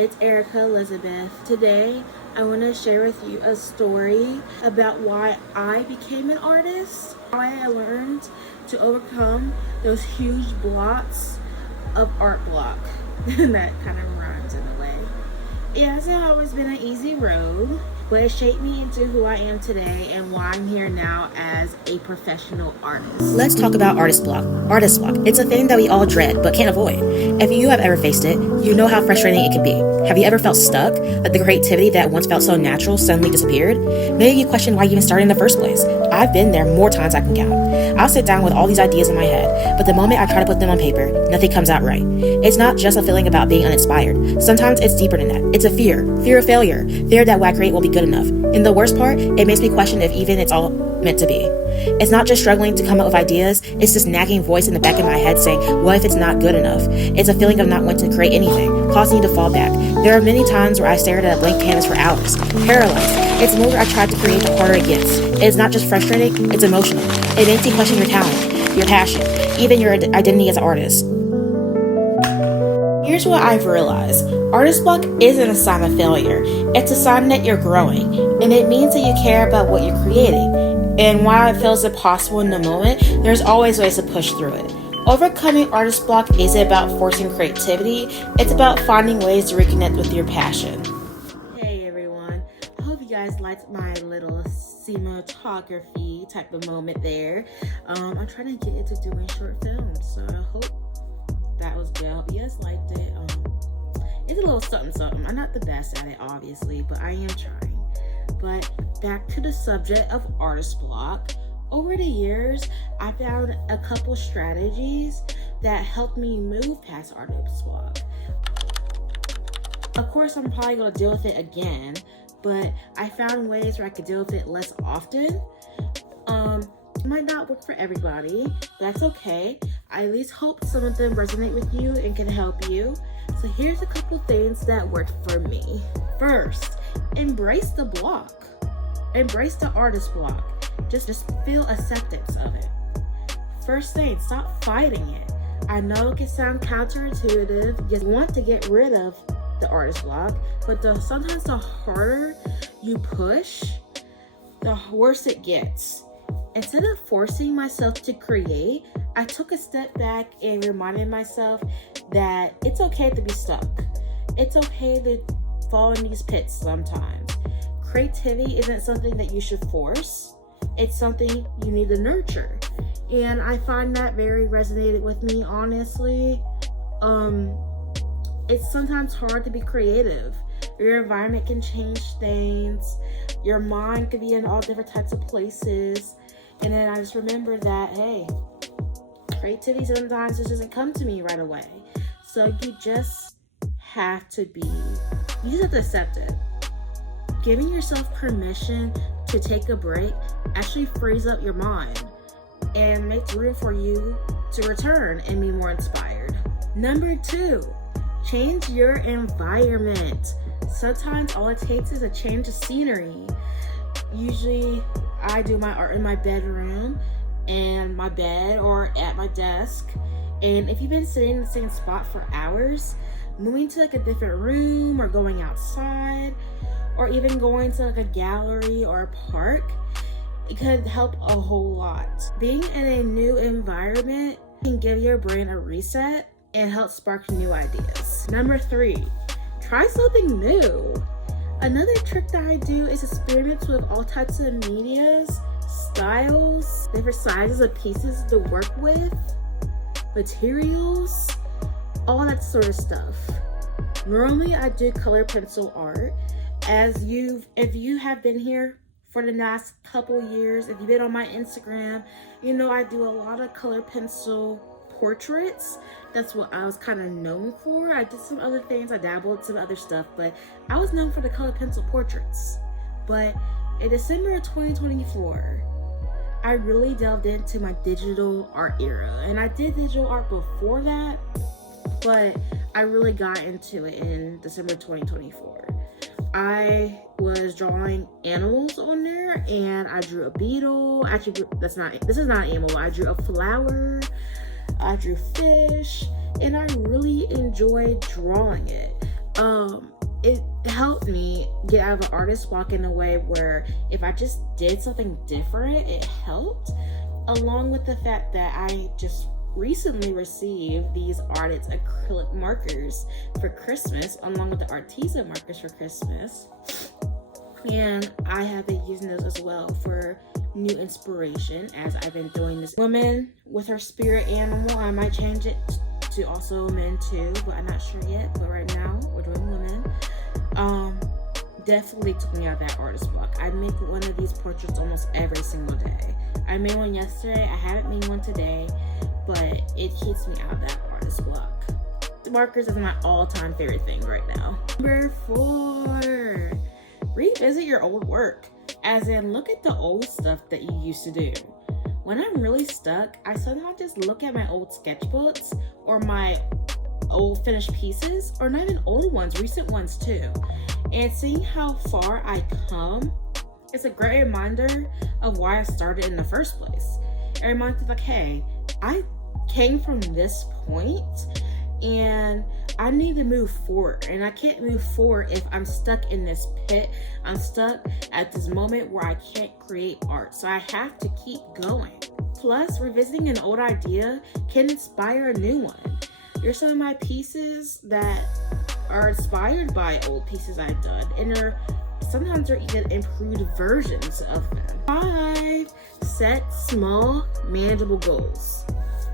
it's Erica Elizabeth. Today, I want to share with you a story about why I became an artist, why I learned to overcome those huge blocks of art block. That kind of rhymes in a way. It hasn't always been an easy road, but it shaped me into who I am today and why I'm here now as a professional artist. Let's talk about artist block. Artist block. It's a thing that we all dread but can't avoid. If you have ever faced it, you know how frustrating it can be. Have you ever felt stuck? Like the creativity that once felt so natural suddenly disappeared? Maybe you question why you even started in the first place. I've been there more times I can count. I'll sit down with all these ideas in my head, but the moment I try to put them on paper, nothing comes out right. It's not just a feeling about being uninspired. Sometimes it's deeper than that. It's a fear of failure, fear that what I create will be good enough. And the worst part, it makes me question if even it's all meant to be. It's not just struggling to come up with ideas, it's this nagging voice in the back of my head saying, what if it's not good enough? It's a feeling of not wanting to create anything, causing you to fall back. There are many times where I stared at a blank canvas for hours, paralyzed. It's the more I tried to create, the harder it gets. It's not just frustrating, it's emotional. It makes you question your talent, your passion, even your identity as an artist. Here's what I've realized. Artist block isn't a sign of failure. It's a sign that you're growing, and it means that you care about what you're creating. And while it feels impossible in the moment, there's always ways to push through it. Overcoming artist block isn't about forcing creativity, it's about finding ways to reconnect with your passion. Hey everyone, I hope you guys liked my little cinematography type of moment there. I'm trying to get into doing short films, so I hope that was good. I hope you guys liked it. It's a little something. I'm not the best at it, obviously, but I am trying. But back to the subject of artist block. Over the years, I found a couple strategies that helped me move past artist block. Of course, I'm probably going to deal with it again, but I found ways where I could deal with it less often. It might not work for everybody. That's okay. I at least hope some of them resonate with you and can help you. So here's a couple things that worked for me. First, embrace the block. Embrace the artist block. Just feel acceptance of it. First thing, stop fighting it. I know it can sound counterintuitive. You want to get rid of the artist block, but sometimes the harder you push, the worse it gets. Instead of forcing myself to create, I took a step back and reminded myself that it's okay to be stuck. It's okay to fall in these pits sometimes. Creativity isn't something that you should force. It's something you need to nurture. And I find that very resonated with me, honestly. It's sometimes hard to be creative. Your environment can change things. Your mind could be in all different types of places. And then I just remember that, hey, creativity sometimes just doesn't come to me right away. So you just have to accept it. Giving yourself permission to take a break actually frees up your mind and makes room for you to return and be more inspired. Number 2, change your environment. Sometimes all it takes is a change of scenery. Usually I do my art in my bedroom and my bed or at my desk. And if you've been sitting in the same spot for hours, moving to like a different room or going outside or even going to like a gallery or a park, it could help a whole lot. Being in a new environment can give your brain a reset and help spark new ideas. Number 3, try something new. Another trick that I do is experiment with all types of medias, styles, different sizes of pieces to work with, materials, all that sort of stuff. Normally I do color pencil art. If you have been here for the last couple years, if you've been on my Instagram, you know I do a lot of color pencil portraits. That's what I was kind of known for. I did some other things, I dabbled some other stuff, but I was known for the color pencil portraits. But in December of 2024, I really delved into my digital art era. And I did digital art before that, but I really got into it in December 2024. I was drawing animals on there, and I drew a beetle. Actually, this is not an animal. I drew a flower, I drew fish, and I really enjoyed drawing it. it helped me get out of an artist block in a way where if I just did something different, it helped. Along with the fact that I just recently received these artist acrylic markers for Christmas, along with the artisan markers for Christmas. And I have been using those as well for new inspiration as I've been doing this. Woman with her spirit animal, I might change it to also men too, but I'm not sure yet. But right now we're doing women. Definitely took me out of that artist block. I make one of these portraits almost every single day. I made one yesterday, I haven't made one today, but it keeps me out of that artist block. The markers is my all-time favorite thing right now. Number 4, revisit your old work. As in, look at the old stuff that you used to do. When I'm really stuck, I sometimes just look at my old sketchbooks or my old finished pieces, or not even old ones, recent ones too. And seeing how far I come, it's a great reminder of why I started in the first place. It reminds me like, hey, I came from this point and I need to move forward, and I can't move forward if I'm stuck in this pit. I'm stuck at this moment where I can't create art, so I have to keep going. Plus, revisiting an old idea can inspire a new one. Here's some of my pieces that are inspired by old pieces I've done, and sometimes they're even improved versions of them. 5, set small, manageable goals.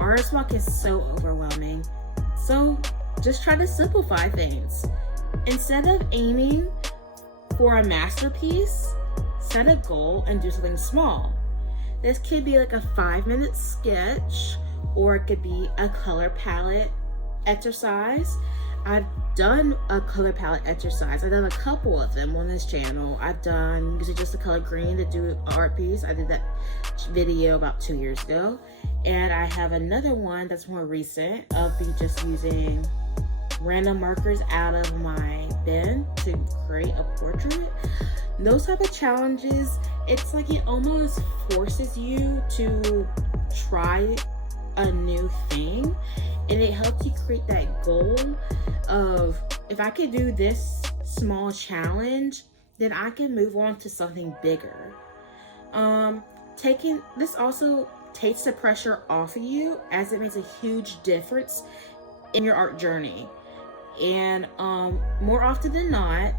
Artist block is so overwhelming. So just try to simplify things. Instead of aiming for a masterpiece, set a goal and do something small. This could be like a 5-minute sketch, or it could be a color palette exercise. I've done a color palette exercise. I've done a couple of them on this channel. I've done using just the color green to do an art piece. I did that video about 2 years ago. And I have another one that's more recent of me just using random markers out of my bin to create a portrait. Those type of challenges, it's like it almost forces you to try a new thing, and it helps you create that goal of, if I could do this small challenge, then I can move on to something bigger. This also takes the pressure off of you, as it makes a huge difference in your art journey. And more often than not,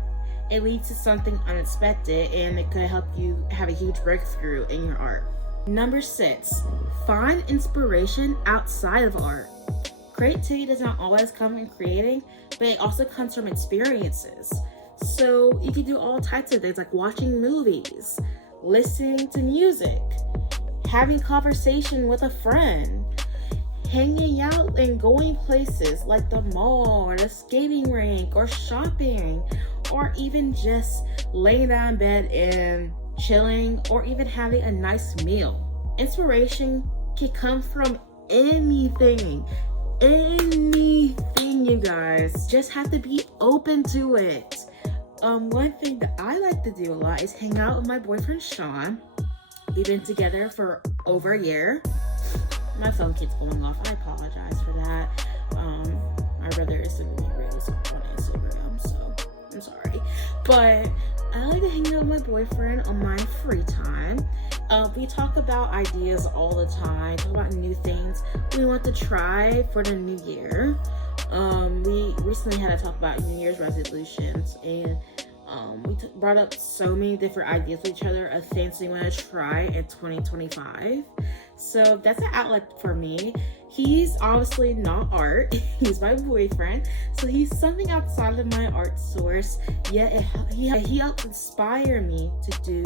it leads to something unexpected, and it could help you have a huge breakthrough in your art. Number 6, find inspiration outside of art. Creativity does not always come in creating, but it also comes from experiences. So you can do all types of things, like watching movies, listening to music, having conversation with a friend, hanging out and going places like the mall or the skating rink or shopping, or even just laying down in bed and chilling, or even having a nice meal. Inspiration can come from anything, you guys. Just have to be open to it. One thing that I like to do a lot is hang out with my boyfriend Sean. We've been together for over a year. My phone keeps going off. I apologize for that. My brother is sending me reels on Instagram, so I'm sorry. But I like to hang out with my boyfriend on my free time. We talk about ideas all the time, talk about new things we want to try for the new year. We recently had to talk about New Year's resolutions, and we brought up so many different ideas with each other of things we want to try in 2025. So that's an outlet for me. He's obviously not art. He's my boyfriend, so he's something outside of my art source, yet he helps inspire me to do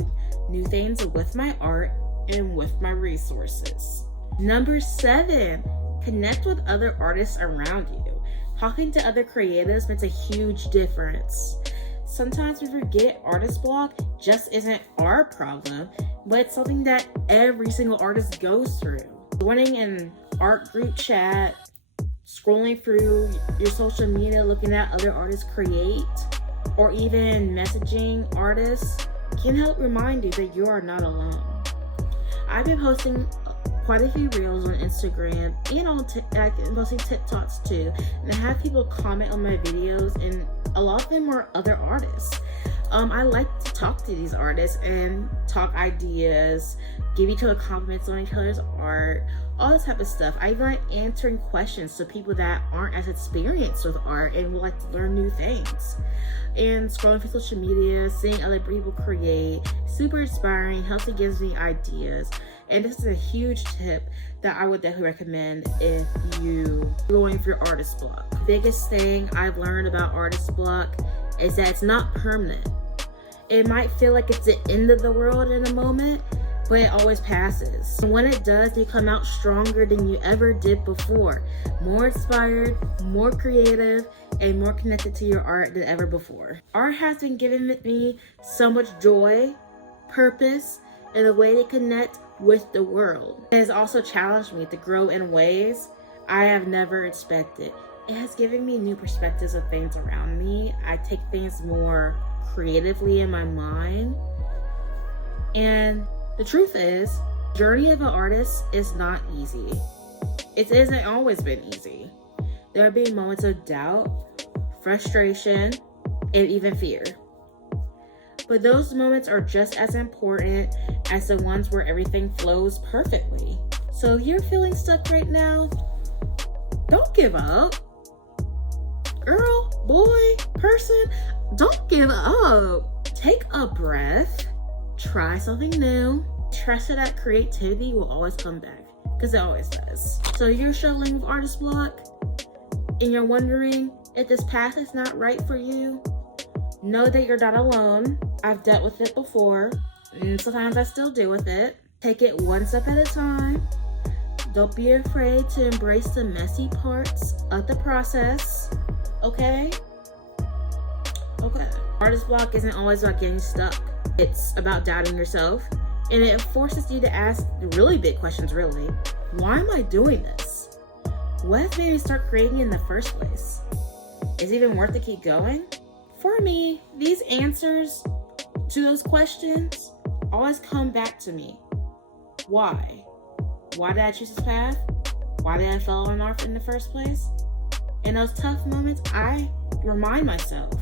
new things with my art and with my resources. Number 7, connect with other artists around you. Talking to other creatives makes a huge difference. Sometimes we forget artist block just isn't our problem, but it's something that every single artist goes through. Joining an art group chat, scrolling through your social media, looking at other artists create, or even messaging artists can help remind you that you are not alone. I've been posting quite a few reels on Instagram and on mostly TikToks too, and I have people comment on my videos, and a lot of them are other artists. I like to talk to these artists and talk ideas, give each other compliments on each other's art, all this type of stuff. I even like answering questions to people that aren't as experienced with art and would like to learn new things. And scrolling through social media, seeing other people create, super inspiring, helps and gives me ideas. And this is a huge tip that I would definitely recommend if you going through artist block. Biggest thing I've learned about artist block is that it's not permanent. It might feel like it's the end of the world in a moment, but it always passes. And when it does, you come out stronger than you ever did before. More inspired, more creative, and more connected to your art than ever before. Art has been giving me so much joy, purpose, and a way to connect with the world. It has also challenged me to grow in ways I have never expected. It has given me new perspectives of things around me. I take things more creatively in my mind. And the truth is, the journey of an artist is not easy. It hasn't always been easy. There have been moments of doubt, frustration, and even fear. But those moments are just as important as the ones where everything flows perfectly. So if you're feeling stuck right now, don't give up. Girl, boy, person, don't give up. Take a breath, try something new. Trust that creativity will always come back, because it always does. So you're struggling with artist block and you're wondering if this path is not right for you, know that you're not alone. I've dealt with it before, and sometimes I still deal with it. Take it one step at a time. Don't be afraid to embrace the messy parts of the process. Okay? Okay. Artist block isn't always about getting stuck. It's about doubting yourself, and it forces you to ask really big questions, really. Why am I doing this? What has made me start creating in the first place? Is it even worth to keep going? For me, these answers to those questions always come back to me. Why? Why did I choose this path? Why did I fall in art in the first place? In those tough moments, I remind myself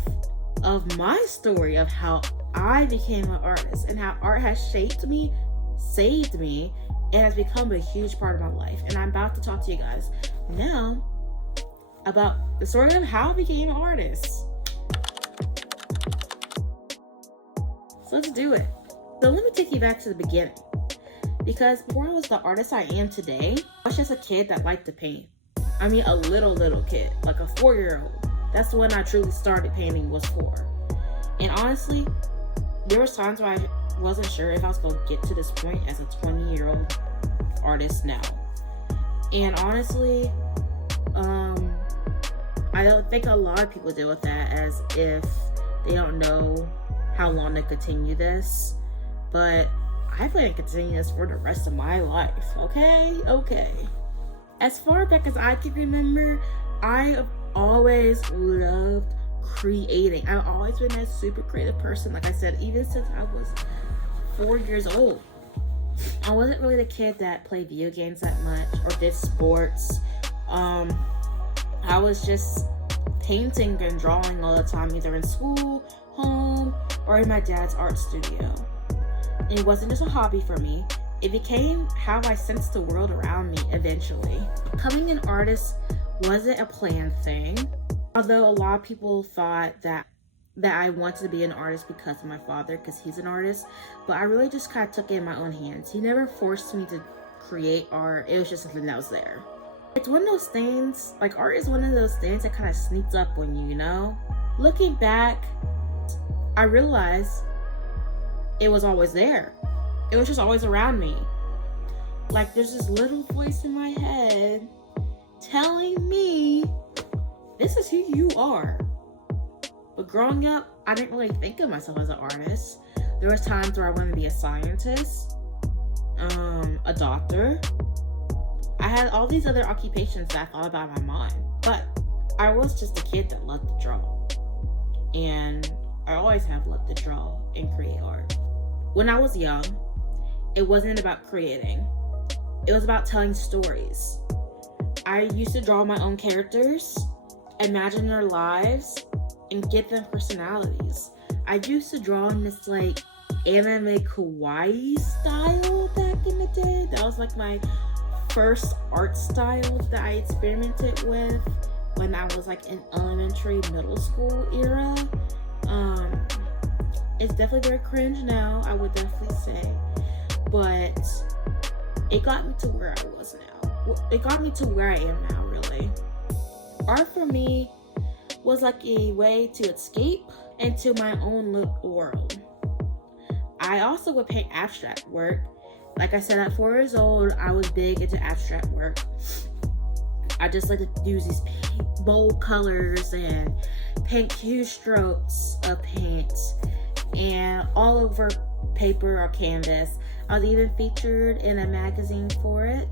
of my story of how I became an artist and how art has shaped me, saved me, and has become a huge part of my life. And I'm about to talk to you guys now about the story of how I became an artist. So let's do it. So let me take you back to the beginning. Because before I was the artist I am today, I was just a kid that liked to paint. I mean, a little kid, like a 4-year-old. That's when I truly started painting, was 4. And honestly, there was times where I wasn't sure if I was going to get to this point as a 20-year-old artist now. And honestly, I don't think a lot of people deal with that as if they don't know how long to continue this. But I plan to continue this for the rest of my life, okay? As far back as I can remember, I have always loved creating. I've always been a super creative person, like I said, even since I was 4 years old. I wasn't really the kid that played video games that much or did sports. I was just painting and drawing all the time, either in school, home, or in my dad's art studio. And it wasn't just a hobby for me. It became how I sensed the world around me eventually. Becoming an artist wasn't a planned thing. Although a lot of people thought that I wanted to be an artist because of my father, because he's an artist. But I really just kind of took it in my own hands. He never forced me to create art. It was just something that was there. It's one of those things, like art is one of those things that kind of sneaks up on you, you know? Looking back, I realized it was always there. It was just always around me. Like there's this little voice in my head telling me, this is who you are. But growing up, I didn't really think of myself as an artist. There was times where I wanted to be a scientist, a doctor. I had all these other occupations that I thought about in my mind. But I was just a kid that loved to draw. And I always have loved to draw and create art. When I was young, it wasn't about creating. It was about telling stories. I used to draw my own characters, imagine their lives, and give them personalities. I used to draw in this like anime kawaii style back in the day. That was like my first art style that I experimented with when I was like in elementary, middle school era. It's definitely very cringe now, I would definitely say, but it got me to where I was now. It got me to where I am now, really. Art for me was like a way to escape into my own little world. I also would paint abstract work. Like I said, at 4 years old, I was big into abstract work. I just like to use these bold colors and paint huge strokes of paint and all over paper or canvas. I was even featured in a magazine for it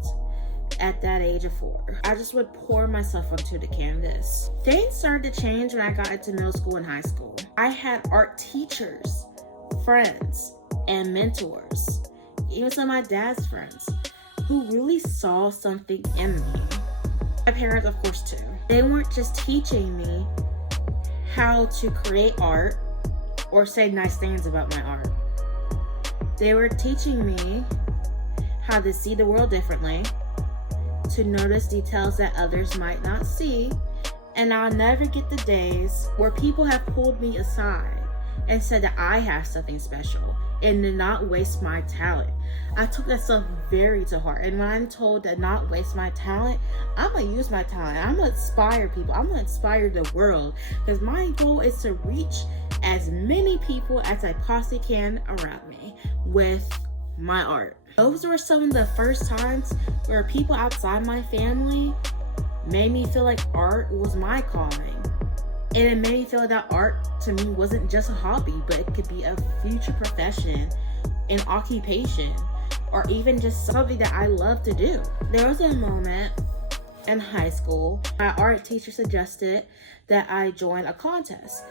at that age of 4. I just would pour myself onto the canvas. Things started to change when I got into middle school and high school. I had art teachers, friends, and mentors, even some of my dad's friends, who really saw something in me. My parents, of course, too. They weren't just teaching me how to create art or say nice things about my art. They were teaching me how to see the world differently, to notice details that others might not see, and I'll never get the days where people have pulled me aside and said that I have something special and to not waste my talent. I took that stuff very to heart, and when I'm told to not waste my talent, I'm gonna use my talent. I'm gonna inspire people. I'm gonna inspire the world, because my goal is to reach as many people as I possibly can around me with my art. Those were some of the first times where people outside my family made me feel like art was my calling. And it made me feel that art to me wasn't just a hobby, but it could be a future profession, an occupation, or even just something that I love to do. There was a moment in high school, my art teacher suggested that I join a contest.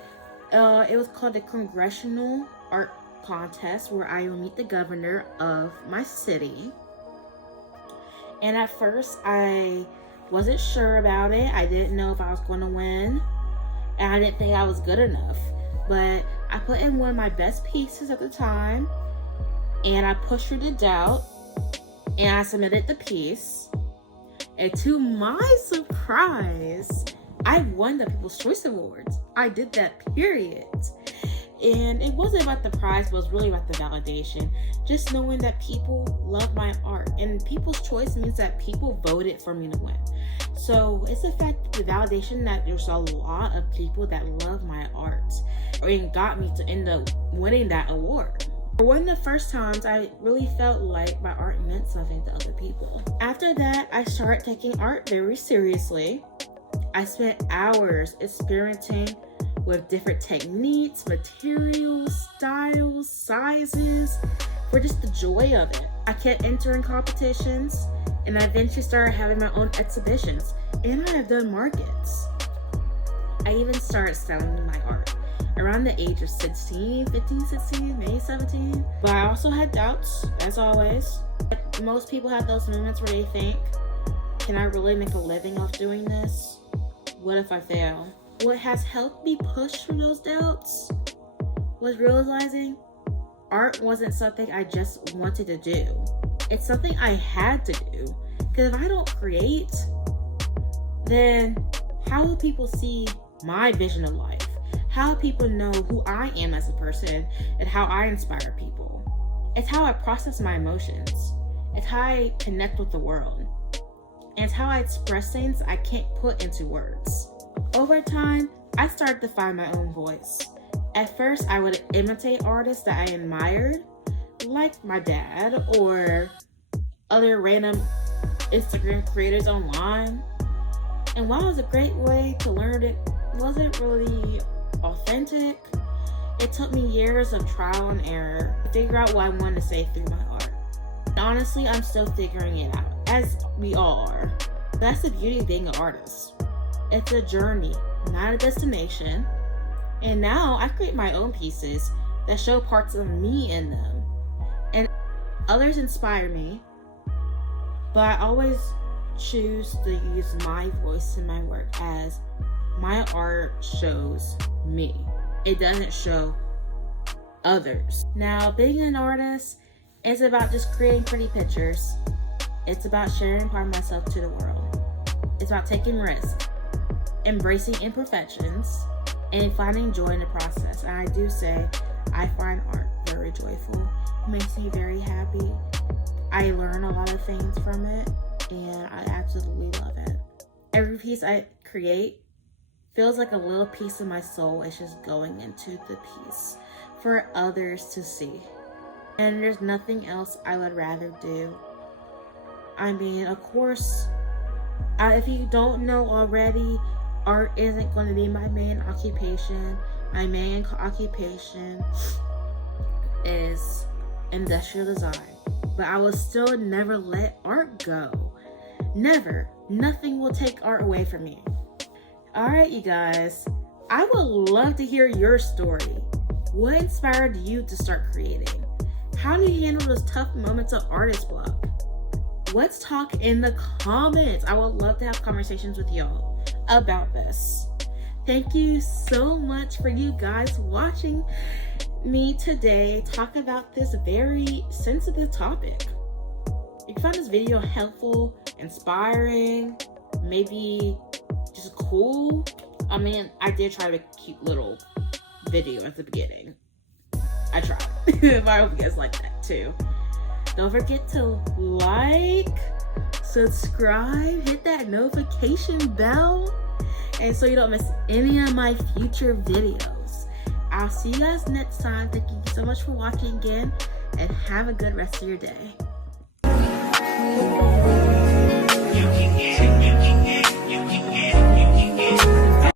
It was called the Congressional Art Contest, where I will meet the governor of my city. And at first, I wasn't sure about it. I didn't know if I was going to win, and I didn't think I was good enough. But I put in one of my best pieces at the time, and I pushed through the doubt, and I submitted the piece. And to my surprise, I won the People's Choice Awards. I did that, period. And it wasn't about the prize, but it was really about the validation. Just knowing that people love my art. And People's Choice means that people voted for me to win. So it's the fact, the validation that there's a lot of people that love my art and got me to end up winning that award. One of the first times I really felt like my art meant something to other people. After that, I started taking art very seriously. I spent hours experimenting with different techniques, materials, styles, sizes, for just the joy of it. I kept entering competitions, and I eventually started having my own exhibitions, and I have done markets. I even started selling my art around the age of 15, 16, maybe 17. But I also had doubts, as always. Most people have those moments where they think, can I really make a living off doing this? What if I fail? What has helped me push through those doubts was realizing art wasn't something I just wanted to do. It's something I had to do. Because if I don't create, then how will people see my vision of life? How will people know who I am as a person and how I inspire people? It's how I process my emotions. It's how I connect with the world. And it's how I express things I can't put into words. Over time, I started to find my own voice. At first, I would imitate artists that I admired, like my dad or other random Instagram creators online. And while it was a great way to learn, it wasn't really authentic. It took me years of trial and error to figure out what I wanted to say through my art. And honestly, I'm still figuring it out, as we all are. That's the beauty of being an artist. It's a journey, not a destination. And now I create my own pieces that show parts of me in them. And others inspire me, but I always choose to use my voice in my work as My art shows me. It doesn't show others. Now, being an artist is about just creating pretty pictures. It's about sharing part of myself to the world. It's about taking risks, embracing imperfections, and finding joy in the process. And I do say, I find art very joyful. It makes me very happy. I learn a lot of things from it, and I absolutely love it. Every piece I create feels like a little piece of my soul is just going into the piece for others to see. And there's nothing else I would rather do. I mean, of course, if you don't know already, art isn't going to be my main occupation. My main occupation is industrial design. But I will still never let art go. Never. Nothing will take art away from me. Alright, you guys. I would love to hear your story. What inspired you to start creating? How do you handle those tough moments of artist block? Let's talk in the comments. I would love to have conversations with y'all about this. Thank you so much for you guys watching me today talk about this very sensitive topic. If you found this video helpful, inspiring, maybe just cool, I mean, I did try a cute little video at the beginning. I tried. But I hope you guys like that too. Don't forget to like, subscribe, hit that notification bell, and so you don't miss any of my future videos. I'll see you guys next time. Thank you so much for watching again, and have a good rest of your day.